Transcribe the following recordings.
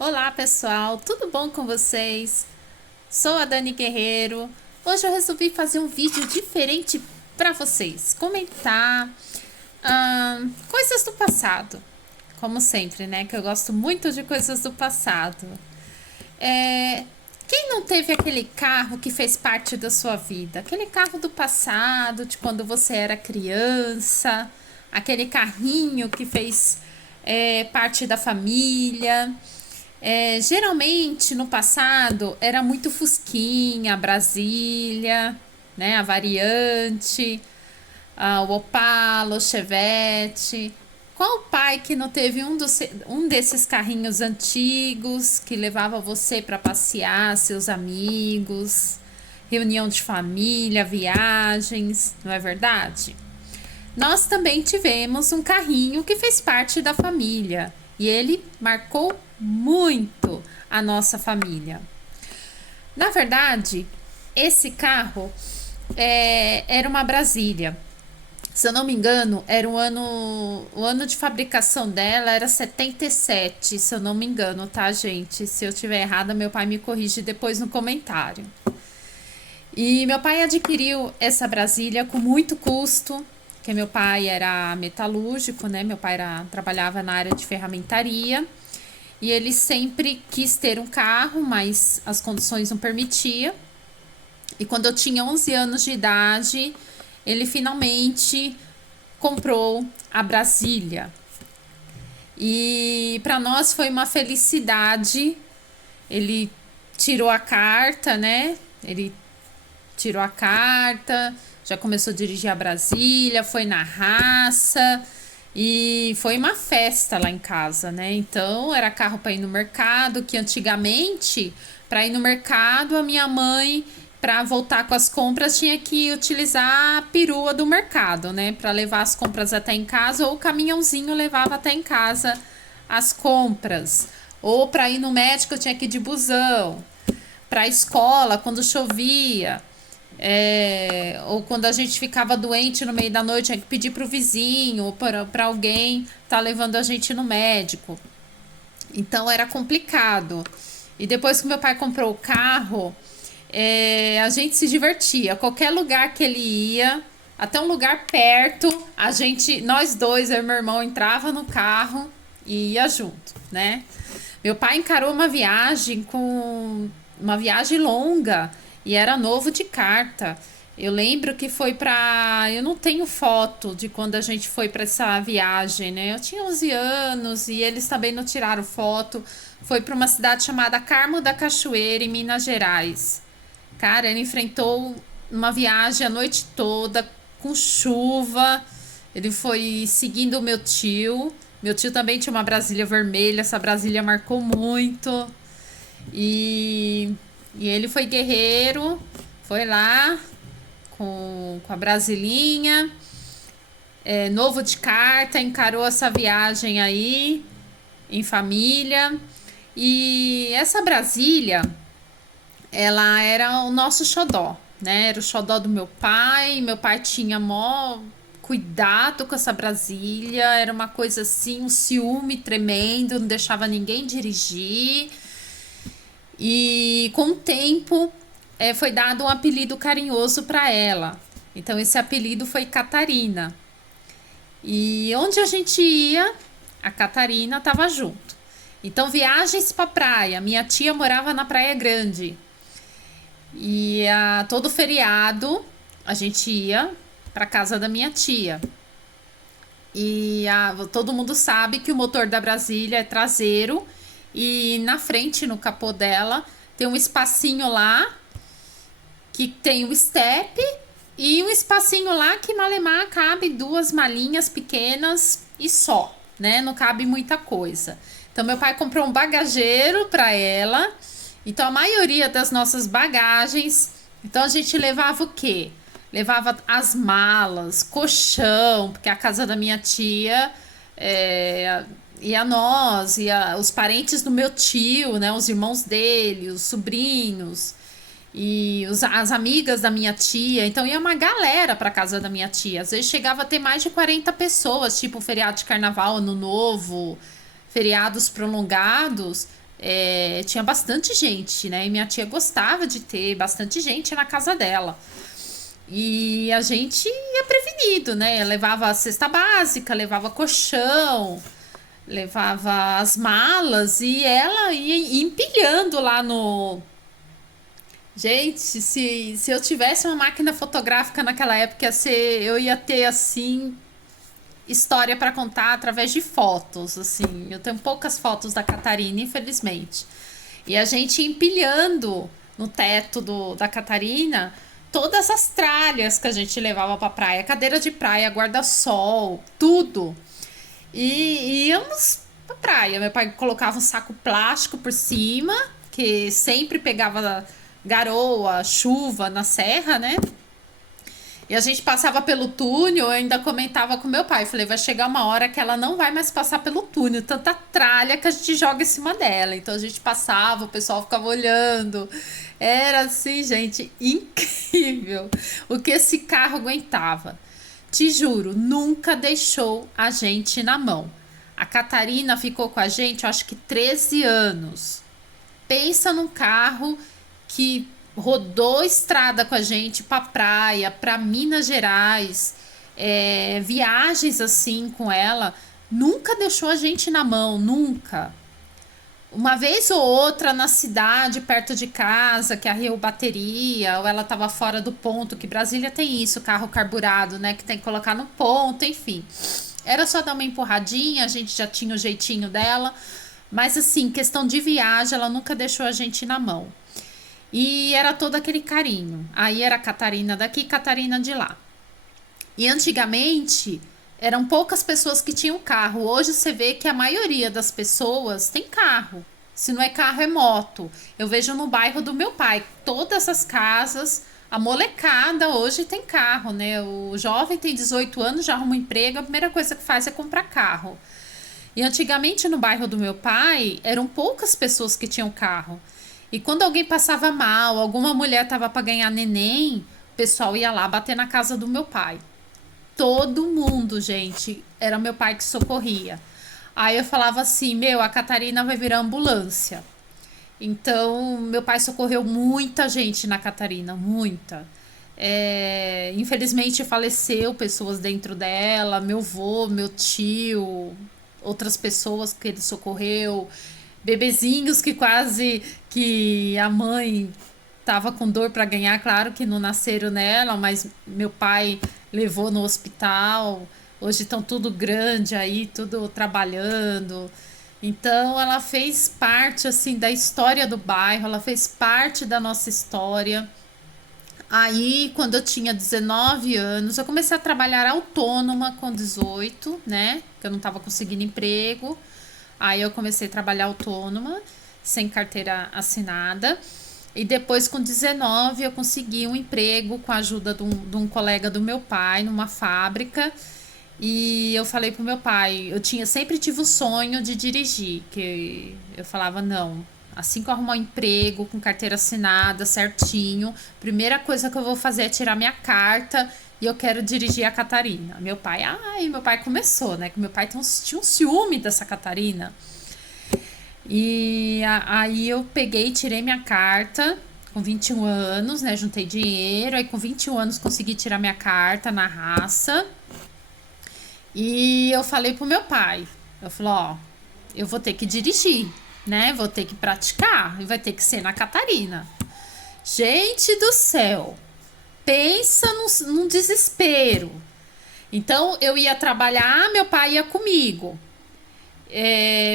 Olá pessoal, tudo bom com vocês? Sou a Dani Guerreiro. Hoje eu resolvi fazer um vídeo diferente para vocês, comentar coisas do passado, como sempre, né? Que eu gosto muito de coisas do passado. É, quem não teve aquele carro que fez parte da sua vida? Aquele carro do passado, de quando você era criança, aquele carrinho que fez parte da família. Geralmente no passado era muito Fusquinha, Brasília, né, a Variante, o Opala, o Chevette. Qual pai que não teve um desses carrinhos antigos que levava você para passear, seus amigos, reunião de família, viagens, não é verdade? Nós também tivemos um carrinho que fez parte da família e ele marcou muito a nossa família. Na verdade, esse carro era uma Brasília. Se eu não me engano, era o ano de fabricação dela era 77, se eu não me engano, tá, gente? Se eu tiver errada, meu pai me corrige depois no comentário. E meu pai adquiriu essa Brasília com muito custo, porque meu pai era metalúrgico, né? Meu pai trabalhava na área de ferramentaria. E ele sempre quis ter um carro, mas as condições não permitiam. E quando eu tinha 11 anos de idade, ele finalmente comprou a Brasília. E para nós foi uma felicidade. Ele tirou a carta, né? Ele tirou a carta, já começou a dirigir a Brasília, foi na raça e foi uma festa lá em casa, né? Então era carro para ir no mercado, que antigamente para ir no mercado a minha mãe para voltar com as compras tinha que utilizar a perua do mercado, né, para levar as compras até em casa, ou o caminhãozinho levava até em casa as compras. Ou para ir no médico eu tinha que ir de busão. Para a escola quando chovia. Ou quando a gente ficava doente no meio da noite, tinha que pedir para o vizinho ou para alguém tá levando a gente no médico. Então era complicado. E depois que meu pai comprou o carro, a gente se divertia. Qualquer lugar que ele ia, até um lugar perto, nós dois, eu e meu irmão, entrava no carro e ia junto, né? Meu pai encarou uma viagem longa e era novo de carta. Eu lembro que foi pra. Eu não tenho foto de quando a gente foi pra essa viagem, né? Eu tinha 11 anos e eles também não tiraram foto. Foi pra uma cidade chamada Carmo da Cachoeira, em Minas Gerais. Cara, ele enfrentou uma viagem a noite toda, com chuva. Ele foi seguindo o meu tio. Meu tio também tinha uma Brasília vermelha, essa Brasília marcou muito. E, e ele foi guerreiro, foi lá com a Brasilinha, novo de carta, encarou essa viagem aí em família. E essa Brasília, ela era o nosso xodó, né? Era o xodó do meu pai. Meu pai tinha mó cuidado com essa Brasília. Era uma coisa assim, um ciúme tremendo, não deixava ninguém dirigir. E com o tempo foi dado um apelido carinhoso para ela. Então esse apelido foi Catarina. E onde a gente ia, a Catarina estava junto. Então viagens para praia. Minha tia morava na Praia Grande. E todo feriado a gente ia para casa da minha tia. E todo mundo sabe que o motor da Brasília é traseiro e na frente, no capô dela, tem um espacinho lá que tem o step e um espacinho lá que malemar cabe duas malinhas pequenas e só, né? Não cabe muita coisa. Então meu pai comprou um bagageiro para ela. Então a maioria das nossas bagagens, então a gente levava o quê? Levava as malas, colchão, porque a casa da minha tia ia nós, os parentes do meu tio, né? Os irmãos dele, os sobrinhos e as amigas da minha tia. Então ia uma galera para casa da minha tia. Às vezes chegava a ter mais de 40 pessoas, tipo feriado de carnaval, ano novo, feriados prolongados. tinha bastante gente, né? E minha tia gostava de ter bastante gente na casa dela. E a gente ia prevenido, né? Levava a cesta básica, levava colchão, levava as malas e ela ia empilhando lá no. Gente, se eu tivesse uma máquina fotográfica naquela época, eu ia ter assim história para contar através de fotos, assim. Eu tenho poucas fotos da Catarina, infelizmente. E a gente empilhando no teto da Catarina todas as tralhas que a gente levava pra praia, cadeira de praia, guarda-sol, tudo. E íamos pra praia. Meu pai colocava um saco plástico por cima, que sempre pegava garoa, chuva na serra, né? E a gente passava pelo túnel, eu ainda comentava com meu pai. Falei, vai chegar uma hora que ela não vai mais passar pelo túnel, tanta tralha que a gente joga em cima dela. Então a gente passava, o pessoal ficava olhando. Era assim, gente, incrível o que esse carro aguentava. Te juro, nunca deixou a gente na mão. A Catarina ficou com a gente, eu acho que 13 anos. Pensa num carro que rodou estrada com a gente pra praia, pra Minas Gerais, viagens assim com ela, nunca deixou a gente na mão, nunca. Uma vez ou outra na cidade, perto de casa, que arriou bateria, ou ela tava fora do ponto, que Brasília tem isso, carro carburado, né? Que tem que colocar no ponto, enfim. Era só dar uma empurradinha, a gente já tinha o jeitinho dela. Mas assim, questão de viagem, ela nunca deixou a gente na mão. E era todo aquele carinho. Aí era Catarina daqui, Catarina de lá. E antigamente eram poucas pessoas que tinham carro. Hoje você vê que a maioria das pessoas tem carro. Se não é carro, é moto. Eu vejo no bairro do meu pai, todas as casas, a molecada hoje tem carro, né? O jovem tem 18 anos, já arruma um emprego, a primeira coisa que faz é comprar carro. E antigamente no bairro do meu pai, eram poucas pessoas que tinham carro. E quando alguém passava mal, alguma mulher tava para ganhar neném, o pessoal ia lá bater na casa do meu pai. Todo mundo, gente, era meu pai que socorria. Aí eu falava assim: meu, a Catarina vai virar ambulância. Então, meu pai socorreu muita gente na Catarina, muita. Infelizmente faleceu pessoas dentro dela, meu avô, meu tio, outras pessoas que ele socorreu, bebezinhos que quase que a mãe tava com dor para ganhar, claro que não nasceram nela, mas meu pai levou no hospital. Hoje estão tudo grande aí, tudo trabalhando. Então ela fez parte assim da história do bairro, ela fez parte da nossa história. Aí, quando eu tinha 19 anos, eu comecei a trabalhar autônoma com 18, né? Porque eu não estava conseguindo emprego. Aí eu comecei a trabalhar autônoma, sem carteira assinada. E depois, com 19, eu consegui um emprego com a ajuda de um colega do meu pai, numa fábrica. E eu falei pro meu pai, eu sempre tive o sonho de dirigir, que eu falava, não, assim que eu arrumar um emprego com carteira assinada, certinho, primeira coisa que eu vou fazer é tirar minha carta e eu quero dirigir a Catarina. Meu pai começou, né? Que meu pai tinha um ciúme dessa Catarina. Aí eu peguei e tirei minha carta com 21 anos, né? Juntei dinheiro, aí com 21 anos consegui tirar minha carta na raça. E eu falei pro meu pai, eu falei, ó, eu vou ter que dirigir, né? Vou ter que praticar e vai ter que ser na Catarina. Gente do céu, pensa num desespero. Então eu ia trabalhar, meu pai ia comigo.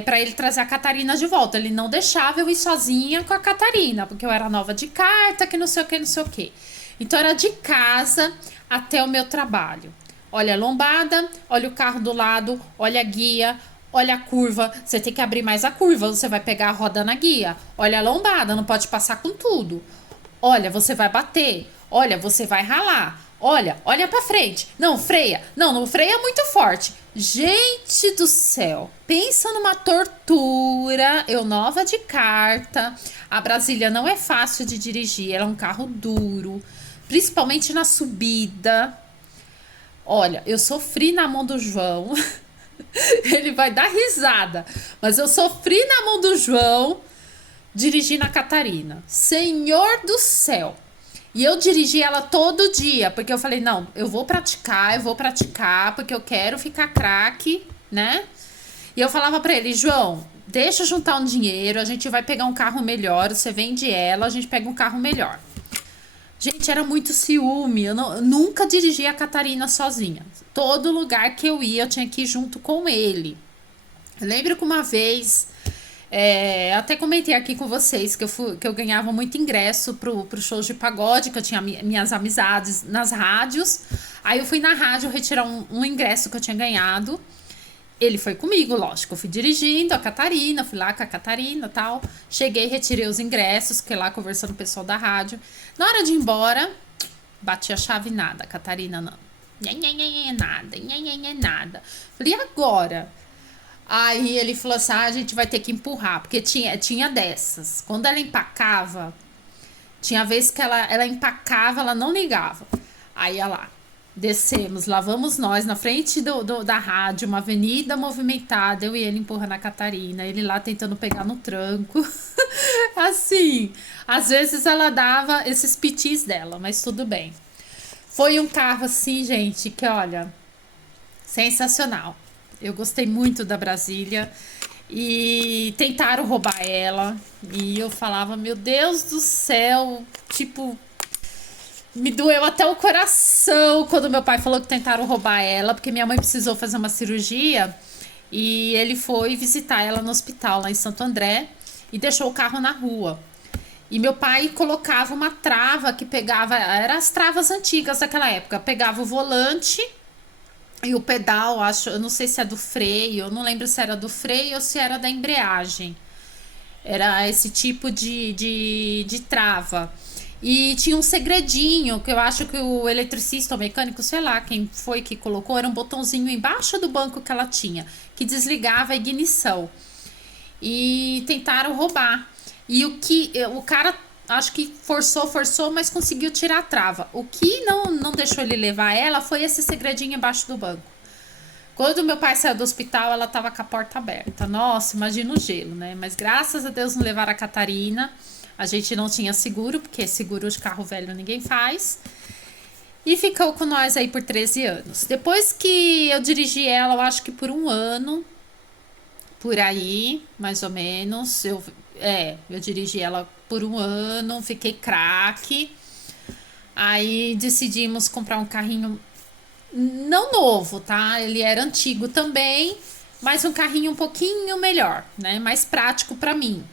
Para ele trazer a Catarina de volta. Ele não deixava eu ir sozinha com a Catarina, porque eu era nova de carta, que não sei o que, não sei o que. Então era de casa até o meu trabalho. Olha a lombada, olha o carro do lado, olha a guia, olha a curva. Você tem que abrir mais a curva, você vai pegar a roda na guia. Olha a lombada, não pode passar com tudo. Olha, você vai bater. Olha, você vai ralar. Olha pra frente. Não, freia. Não freia muito forte. Gente do céu, pensa numa tortura. Eu nova de carta. A Brasília não é fácil de dirigir, ela é um carro duro, principalmente na subida. Olha, eu sofri na mão do João. Ele vai dar risada, mas eu sofri na mão do João dirigindo a Catarina. Senhor do céu! E eu dirigi ela todo dia, porque eu falei, não, eu vou praticar, porque eu quero ficar craque, né? E eu falava pra ele, João, deixa eu juntar um dinheiro, a gente vai pegar um carro melhor, você vende ela, a gente pega um carro melhor. Gente, era muito ciúme. Eu nunca dirigi a Catarina sozinha. Todo lugar que eu ia, eu tinha que ir junto com ele. Eu lembro que uma vez, até comentei aqui com vocês que eu ganhava muito ingresso pro show de pagode, que eu tinha minhas amizades nas rádios. Aí eu fui na rádio retirar um ingresso que eu tinha ganhado. Ele foi comigo, lógico. Eu fui dirigindo a Catarina, fui lá com a Catarina e tal. Cheguei, retirei os ingressos, fiquei lá conversando com o pessoal da rádio. Na hora de ir embora, bati a chave nada, a Catarina não. Nada, nada. Falei, e agora? Aí ele falou assim: ah, a gente vai ter que empurrar, porque tinha dessas. Quando ela empacava, tinha vez que ela empacava, ela não ligava. Aí ia lá, descemos, lá vamos nós na frente da rádio, uma avenida movimentada, eu e ele empurrando a Catarina, ele lá tentando pegar no tranco. Assim, às vezes ela dava esses pitis dela, mas tudo bem. Foi um carro assim, gente, que olha, sensacional. Eu gostei muito da Brasília e tentaram roubar ela. E eu falava, meu Deus do céu, tipo, me doeu até o coração quando meu pai falou que tentaram roubar ela, porque minha mãe precisou fazer uma cirurgia e ele foi visitar ela no hospital lá em Santo André e deixou o carro na rua. E meu pai colocava uma trava que pegava, eram as travas antigas daquela época, pegava o volante e o pedal, acho, eu não sei se é do freio, eu não lembro se era do freio ou se era da embreagem. Era esse tipo de trava. E tinha um segredinho, que eu acho que o eletricista ou mecânico, sei lá quem foi que colocou, era um botãozinho embaixo do banco que ela tinha, que desligava a ignição. E tentaram roubar. E o cara acho que forçou, mas conseguiu tirar a trava. O que não deixou ele levar ela foi esse segredinho embaixo do banco. Quando meu pai saiu do hospital, ela tava com a porta aberta. Nossa, imagina o gelo, né? Mas graças a Deus não levaram a Catarina. A gente não tinha seguro, porque seguro de carro velho ninguém faz. E ficou com nós aí por 13 anos. Depois que eu dirigi ela, eu acho que por um ano, por aí, mais ou menos. Eu dirigi ela por um ano, fiquei craque. Aí decidimos comprar um carrinho não novo, tá? Ele era antigo também, mas um carrinho um pouquinho melhor, né? Mais prático para mim.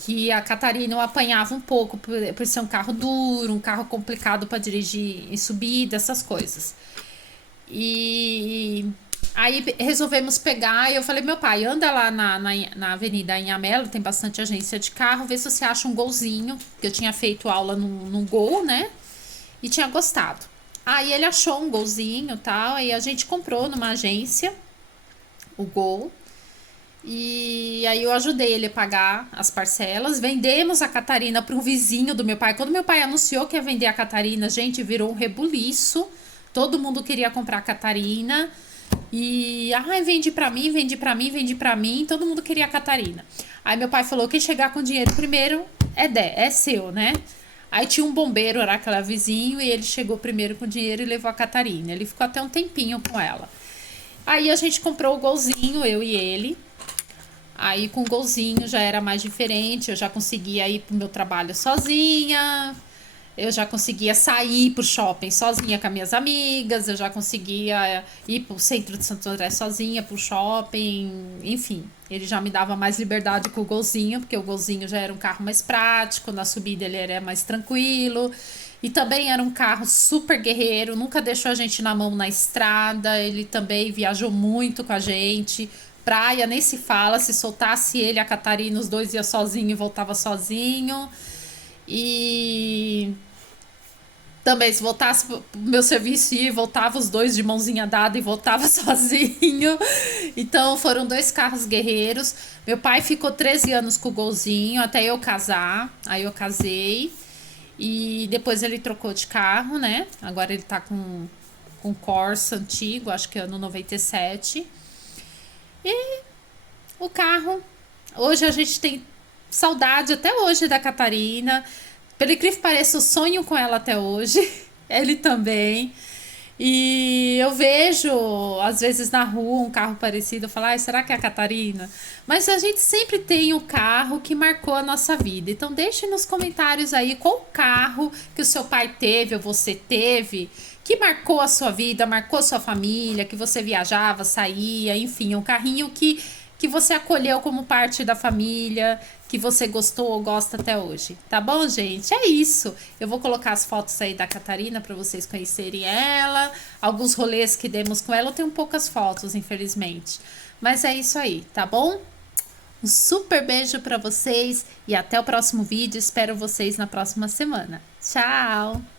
Que a Catarina eu apanhava um pouco por ser um carro duro, um carro complicado para dirigir em subida, essas coisas. E aí resolvemos pegar e eu falei, meu pai, anda lá na Avenida Anhamelo, tem bastante agência de carro, vê se você acha um golzinho, que eu tinha feito aula num gol, né? E tinha gostado. Aí ele achou um golzinho e tal, aí a gente comprou numa agência o gol. E aí eu ajudei ele a pagar as parcelas. Vendemos a Catarina para um vizinho do meu pai. Quando meu pai anunciou que ia vender a Catarina, gente, virou um rebuliço. Todo mundo queria comprar a Catarina. E, ai, vende pra mim, vende pra mim, vende pra mim. Todo mundo queria a Catarina. Aí meu pai falou: quem chegar com dinheiro primeiro é seu, né? Aí tinha um bombeiro, era aquela vizinho, e ele chegou primeiro com dinheiro e levou a Catarina. Ele ficou até um tempinho com ela. Aí a gente comprou o golzinho, eu e ele. Aí com o golzinho já era mais diferente, eu já conseguia ir pro meu trabalho sozinha, eu já conseguia sair pro shopping sozinha com as minhas amigas, eu já conseguia ir pro centro de Santo André sozinha, pro shopping, enfim. Ele já me dava mais liberdade com o golzinho, porque o golzinho já era um carro mais prático, na subida ele era mais tranquilo. E também era um carro super guerreiro, nunca deixou a gente na mão na estrada, ele também viajou muito com a gente. Praia nem se fala, se soltasse ele, a Catarina, os dois ia sozinho e voltava sozinho. E também, se voltasse pro meu serviço e voltava os dois de mãozinha dada e voltava sozinho. Então foram dois carros guerreiros. Meu pai ficou 13 anos com o golzinho até eu casar. Aí eu casei. E depois ele trocou de carro, né? Agora ele tá com um Corsa antigo, acho que é ano 97. E o carro. Hoje a gente tem saudade até hoje da Catarina. Pelo incrível que pareça, eu sonho com ela até hoje. Ele também. E eu vejo, às vezes, na rua um carro parecido, eu falo, ai, será que é a Catarina? Mas a gente sempre tem o carro que marcou a nossa vida. Então deixe nos comentários aí qual carro que o seu pai teve ou você teve, que marcou a sua vida, marcou a sua família, que você viajava, saía, enfim, um carrinho que você acolheu como parte da família, que você gostou ou gosta até hoje. Tá bom, gente? É isso. Eu vou colocar as fotos aí da Catarina para vocês conhecerem ela, alguns rolês que demos com ela. Eu tenho poucas fotos, infelizmente. Mas é isso aí, tá bom? Um super beijo para vocês e até o próximo vídeo. Espero vocês na próxima semana. Tchau!